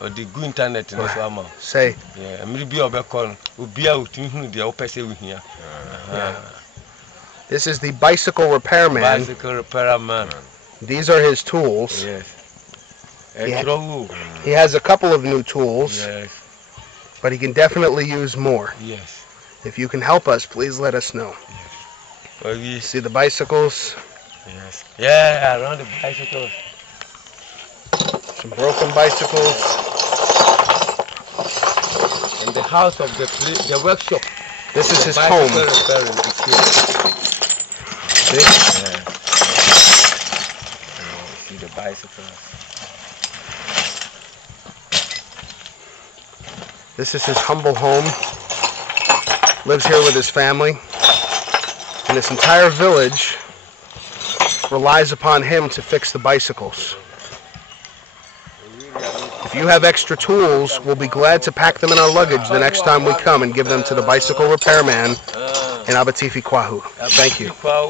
or the good internet in the summer. Say. Yeah, maybe I'll be calling. We'll be out in the opposite with here. This is the bicycle repairman. Bicycle repairman. These are his tools. Yes. He has a couple of new tools. Yes. But he can definitely use more. Yes. If you can help us, please let us know. Yes. Well, we see the bicycles. Yes. Yeah, around the bicycles. Some broken bicycles. And the house of the workshop. This is his home. See? Yeah. See the bicycles. This is his humble home. Lives here with his family. And this entire village relies upon him to fix the bicycles. If you have extra tools, we'll be glad to pack them in our luggage the next time we come and give them to the bicycle repairman in Abetifi-Kwahu. Thank you.